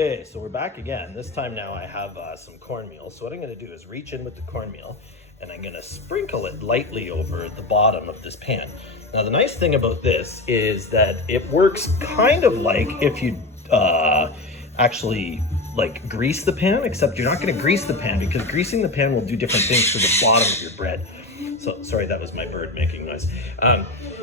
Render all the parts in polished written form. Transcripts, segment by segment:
Okay, so we're back again. This time now I have some cornmeal. So what I'm going to do is reach in with the cornmeal and I'm going to sprinkle it lightly over the bottom of this pan. Now the nice thing about this is that it works kind of like if you actually like grease the pan, except you're not going to grease the pan because greasing the pan will do different things to the bottom of your bread. So sorry, that was my bird making noise.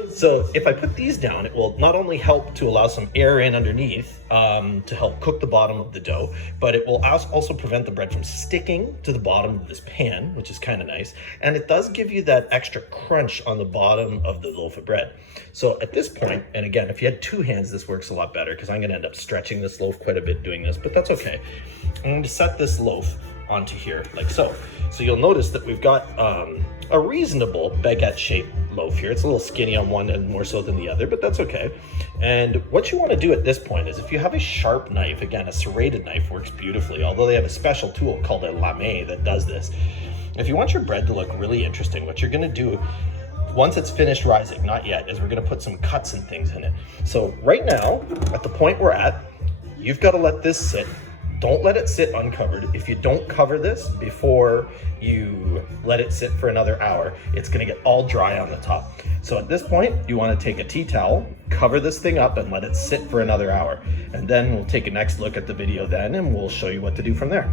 So if I put these down, it will not only help to allow some air in underneath to help cook the bottom of the dough, but it will also prevent the bread from sticking to the bottom of this pan, which is kind of nice. And it does give you that extra crunch on the bottom of the loaf of bread. So at this point, and again, if you had two hands, this works a lot better because I'm going to end up stretching this loaf quite a bit doing this, but that's okay. I'm going to set this loaf onto here like so. So you'll notice that we've got a reasonable baguette shaped loaf here. It's a little skinny on one end more so than the other, but that's okay. And what you want to do at this point is if you have a sharp knife, again, a serrated knife works beautifully, although they have a special tool called a lame that does this. If you want your bread to look really interesting, what you're going to do once it's finished rising, not yet, is we're going to put some cuts and things in it. So right now, at the point we're at, you've got to let this sit. Don't let it sit uncovered. If you don't cover this before you let it sit for another hour, it's gonna get all dry on the top. So at this point, you wanna take a tea towel, cover this thing up and let it sit for another hour. And then we'll take a next look at the video then and we'll show you what to do from there.